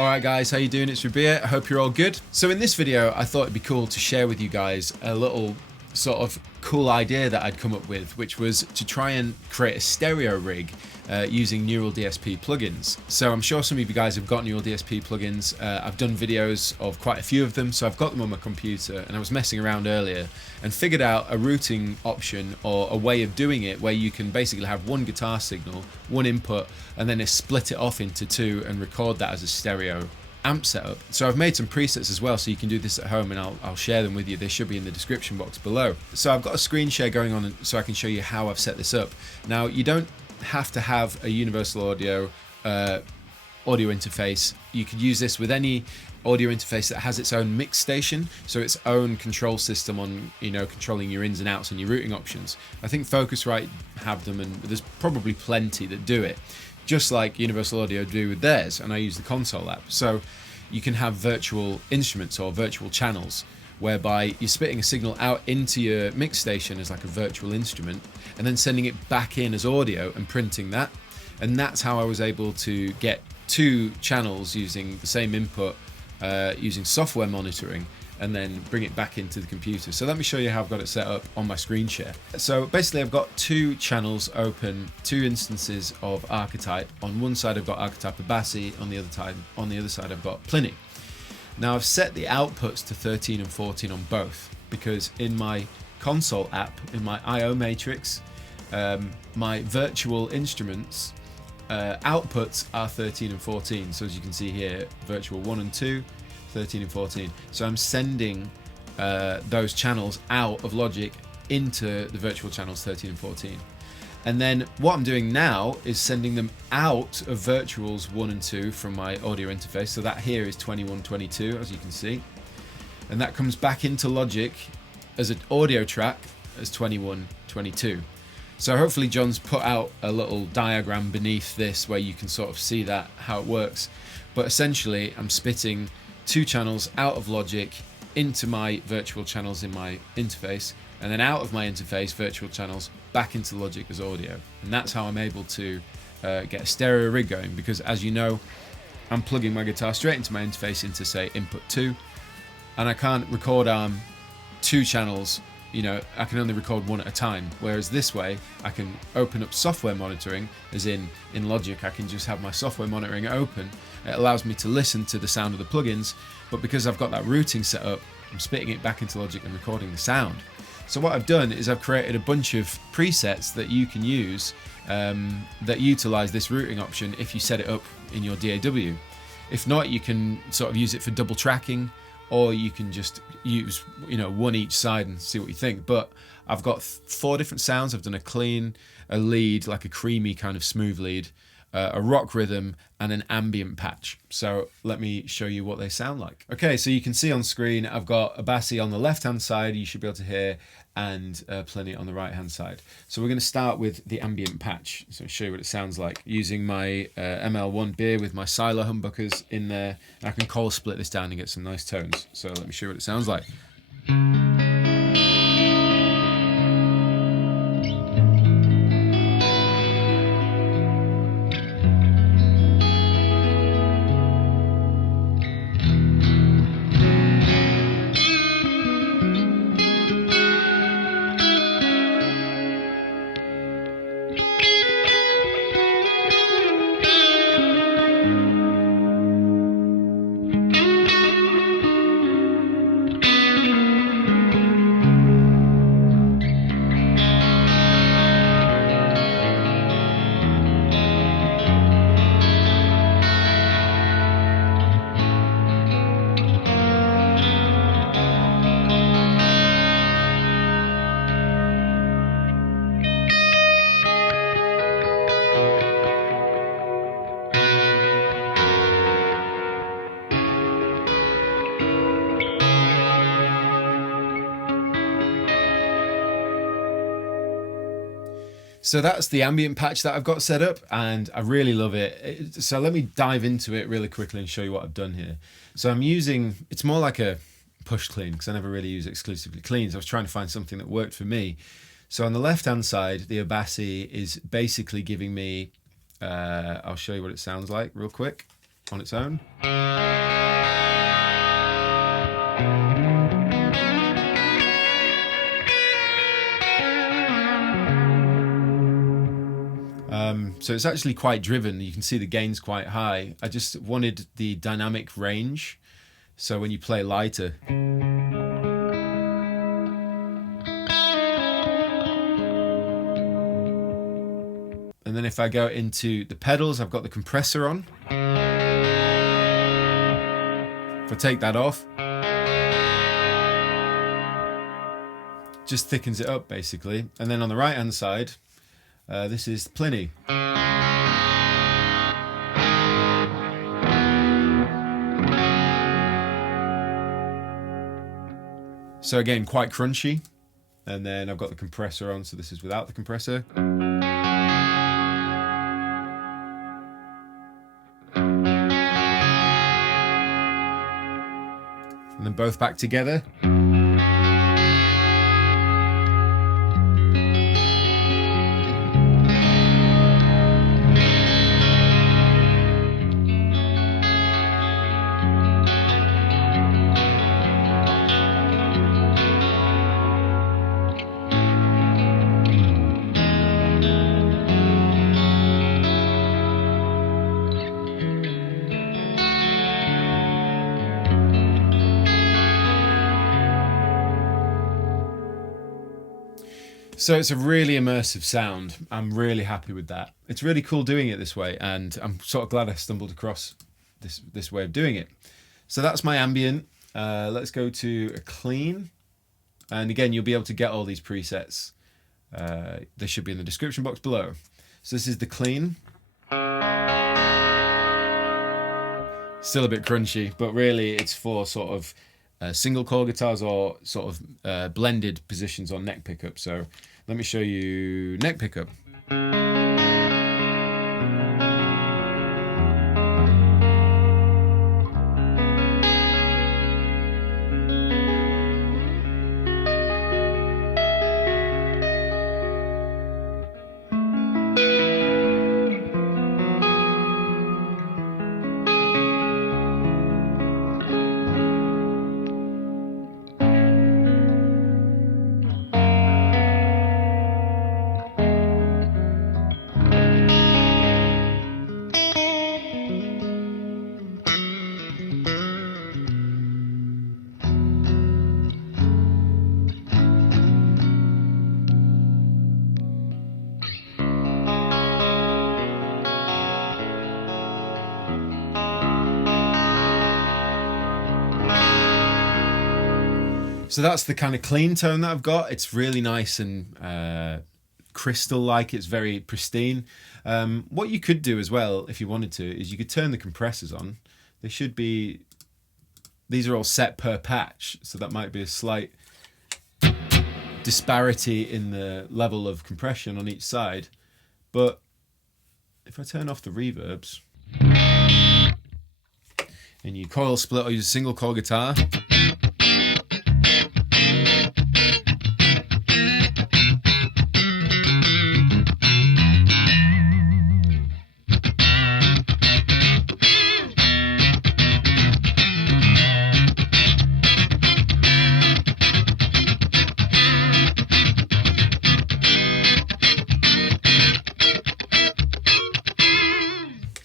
Alright guys, how you doing? It's Rabea. I hope you're all good. So in this video, I thought it'd be cool to share with you guys a little sort of cool idea that I'd come up with, which was to try and create a stereo rig using Neural DSP plugins. So I'm sure some of you guys have got Neural DSP plugins. I've done videos of quite a few of them, so I've got them on my computer, and I was messing around earlier and figured out a routing option or a way of doing it where you can basically have one guitar signal, one input, and then split it off into two and record that as a stereo amp setup. So I've made some presets as well, so you can do this at home, and I'll share them with you. They should be in the description box below. So I've got a screen share going on so I can show you how I've set this up. Now, you don't have to have a universal audio interface. You could use this with any audio interface that has its own mix station, so its own control system on, controlling your ins and outs and your routing options. I think Focusrite have them, and there's probably plenty that do it, just like Universal Audio do with theirs, and I use the console app. So you can have virtual instruments or virtual channels whereby you're spitting a signal out into your mix station as like a virtual instrument and then sending it back in as audio and printing that. And that's how I was able to get two channels using the same input, using software monitoring, and then bring it back into the computer. So let me show you how I've got it set up on my screen share. So basically I've got two channels open, two instances of archetype. On one side I've got archetype Abassi, on the other side I've got Pliny. Now I've set the outputs to 13 and 14 on both, because in my console app, in my IO matrix, my virtual instruments outputs are 13 and 14. So as you can see here, virtual 1 and 2, 13 and 14. So I'm sending those channels out of Logic into the virtual channels 13 and 14. And then what I'm doing now is sending them out of virtuals 1 and 2 from my audio interface. So that here is 21, 22, as you can see. And that comes back into Logic as an audio track as 21, 22. So hopefully John's put out a little diagram beneath this where you can sort of see that, how it works. But essentially I'm spitting two channels out of Logic into my virtual channels in my interface, and then out of my interface, virtual channels, back into Logic as audio. And that's how I'm able to get a stereo rig going, because as you know, I'm plugging my guitar straight into my interface into, say, input 2, and I can't record two channels. I can only record one at a time, whereas this way I can open up software monitoring, as in Logic I can just have my software monitoring open. It allows me to listen to the sound of the plugins, but because I've got that routing set up, I'm spitting it back into Logic and recording the sound. So what I've done is I've created a bunch of presets that you can use that utilize this routing option if you set it up in your DAW. If not, you can sort of use it for double tracking, or you can just use one each side and see what you think. But I've got 4 different sounds. I've done a clean, a lead, like a creamy kind of smooth lead, a rock rhythm, and an ambient patch. So let me show you what they sound like. Okay, so you can see on screen I've got a Abassi on the left hand side, you should be able to hear, and Pliny on the right hand side. So we're going to start with the ambient patch. So I'll show you what it sounds like using my ML1 beer with my silo humbuckers in there. I can coil split this down and get some nice tones. So let me show you what it sounds like. So that's the ambient patch that I've got set up, and I really love it. So let me dive into it really quickly and show you what I've done here. So I'm using, it's more like a push clean, because I never really use exclusively cleans. I was trying to find something that worked for me. So on the left hand side, the Abassi is basically giving me, I'll show you what it sounds like real quick. on its own. So it's actually quite driven. You can see the gain's quite high. I just wanted the dynamic range, so when you play lighter, and then if I go into the pedals, I've got the compressor on. If I take that off, just thickens it up basically. And then on the right hand side, this is Pliny. So again, quite crunchy. And then I've got the compressor on, so this is without the compressor. And then both back together. So it's a really immersive sound. I'm really happy with that. It's really cool doing it this way, and I'm sort of glad I stumbled across this way of doing it. So that's my ambient. Let's go to a clean. And again, you'll be able to get all these presets. They should be in the description box below. So this is the clean. Still a bit crunchy, but really it's for sort of single coil guitars or sort of blended positions on neck pickup. So let me show you neck pickup. So that's the kind of clean tone that I've got. It's really nice and crystal-like. It's very pristine. What you could do as well, if you wanted to, is you could turn the compressors on. They should be... These are all set per patch, so that might be a slight disparity in the level of compression on each side. But if I turn off the reverbs and you coil split or use a single coil guitar,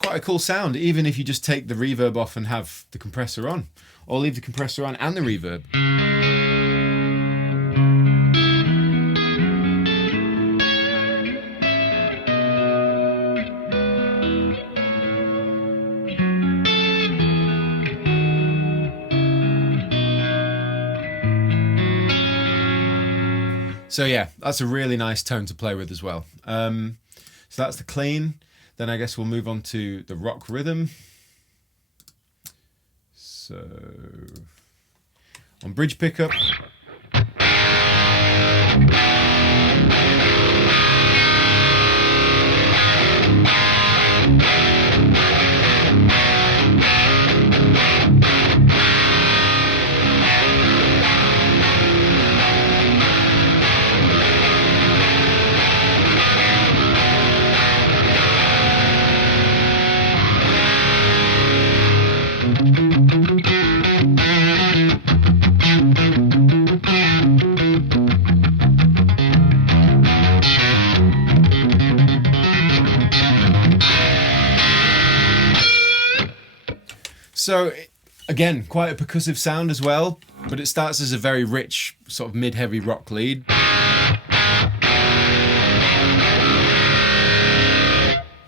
quite a cool sound, even if you just take the reverb off and have the compressor on, or leave the compressor on and the reverb. So yeah, that's a really nice tone to play with as well. So that's the clean. Then I guess we'll move on to the rock rhythm. So on bridge pickup. So again, quite a percussive sound as well, but it starts as a very rich sort of mid-heavy rock lead.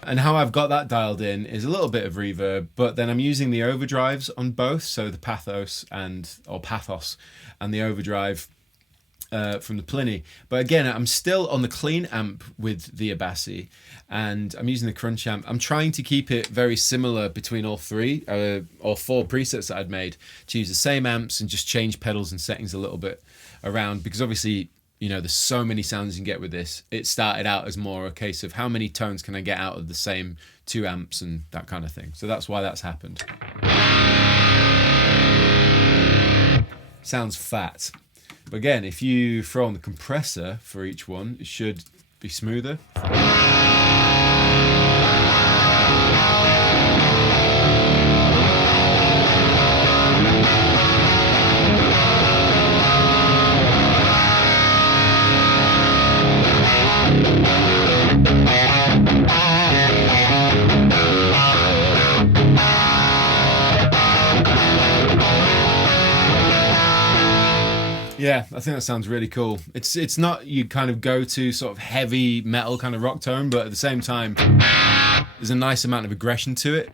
And how I've got that dialed in is a little bit of reverb, but then I'm using the overdrives on both, so the pathos and the overdrive from the Pliny. But again, I'm still on the clean amp with the Abassi, and I'm using the crunch amp. I'm trying to keep it very similar between all three or four presets that I'd made, to use the same amps and just change pedals and settings a little bit around, because obviously, you know, there's so many sounds you can get with this. It started out as more a case of how many tones can I get out of the same two amps and that kind of thing. So that's why that's happened. Sounds fat. But again, if you throw on the compressor for each one, it should be smoother. Yeah, I think that sounds really cool. It's not your kind of go-to sort of heavy metal kind of rock tone, but at the same time, there's a nice amount of aggression to it.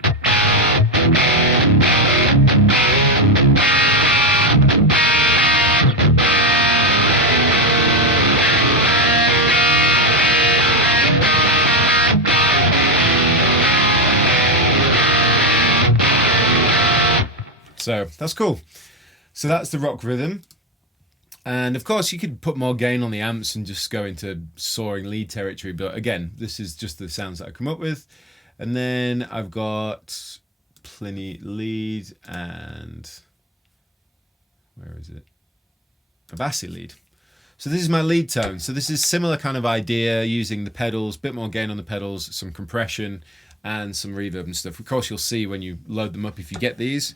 So that's cool. So that's the rock rhythm. And of course, you could put more gain on the amps and just go into soaring lead territory. But again, this is just the sounds that I come up with. And then I've got Pliny lead and where is it? Abassi lead. So this is my lead tone. So this is similar kind of idea, using the pedals, bit more gain on the pedals, some compression and some reverb and stuff. Of course, you'll see when you load them up if you get these.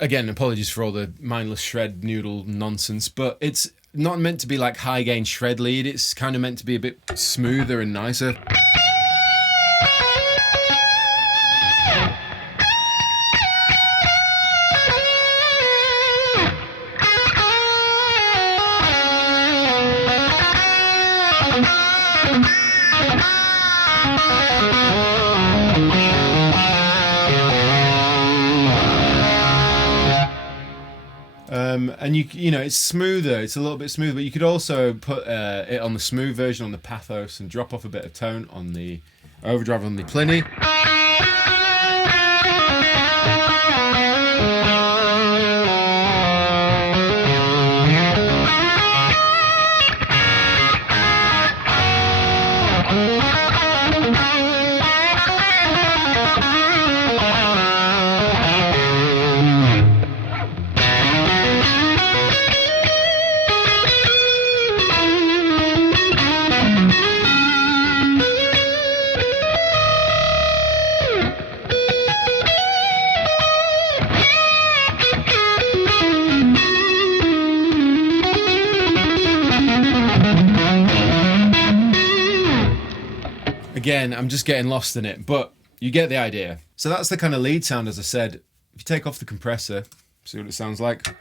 Again, apologies for all the mindless shred noodle nonsense, but it's not meant to be like high gain shred lead. It's kind of meant to be a bit smoother and nicer. And you know, it's smoother, it's a little bit smoother, but you could also put it on the smooth version on the pathos and drop off a bit of tone on the overdrive on the Pliny. Again, I'm just getting lost in it, but you get the idea. So that's the kind of lead sound, as I said. If you take off the compressor, see what it sounds like.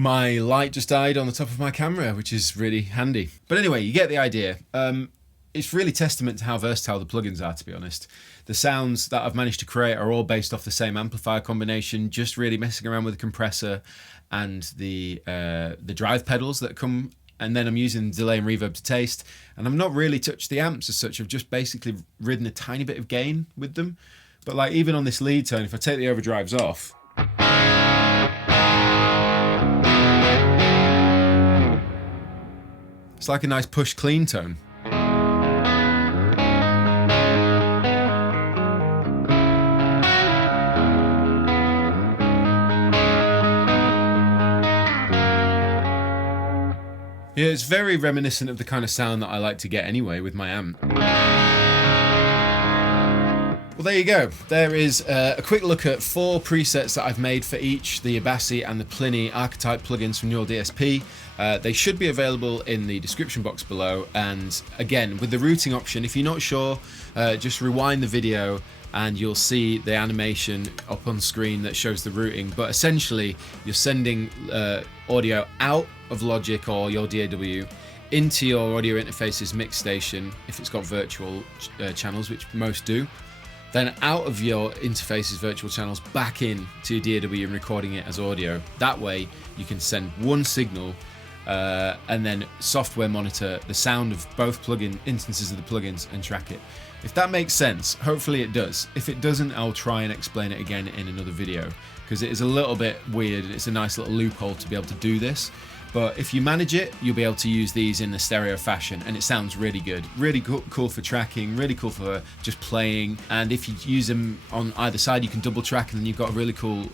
My light just died on the top of my camera, which is really handy. But anyway, you get the idea. It's really testament to how versatile the plugins are, to be honest. The sounds that I've managed to create are all based off the same amplifier combination, just really messing around with the compressor and the drive pedals that come, and then I'm using delay and reverb to taste, and I've not really touched the amps as such. I've just basically ridden a tiny bit of gain with them. But like even on this lead tone, if I take the overdrives off, it's like a nice push clean tone. Yeah, it's very reminiscent of the kind of sound that I like to get anyway with my amp. Well, there you go. There is a quick look at 4 presets that I've made for each, the Abasi and the Pliny archetype plugins from Neural DSP. They should be available in the description box below. And again, with the routing option, if you're not sure, just rewind the video and you'll see the animation up on screen that shows the routing. But essentially, you're sending audio out of Logic or your DAW into your audio interface's mix station, if it's got virtual channels, which most do. Then out of your interface's virtual channels back in to your DAW and recording it as audio. That way you can send one signal and then software monitor the sound of both plugin instances of the plugins and track it. If that makes sense, hopefully it does. If it doesn't, I'll try and explain it again in another video, because it is a little bit weird and it's a nice little loophole to be able to do this. But if you manage it, you'll be able to use these in the stereo fashion, and it sounds really good. Really cool for tracking, really cool for just playing. And if you use them on either side, you can double track, and then you've got really cool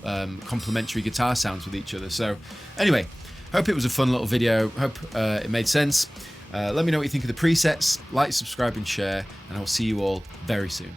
complementary guitar sounds with each other. So anyway, hope it was a fun little video. Hope it made sense. Let me know what you think of the presets. Like, subscribe, and share, and I'll see you all very soon.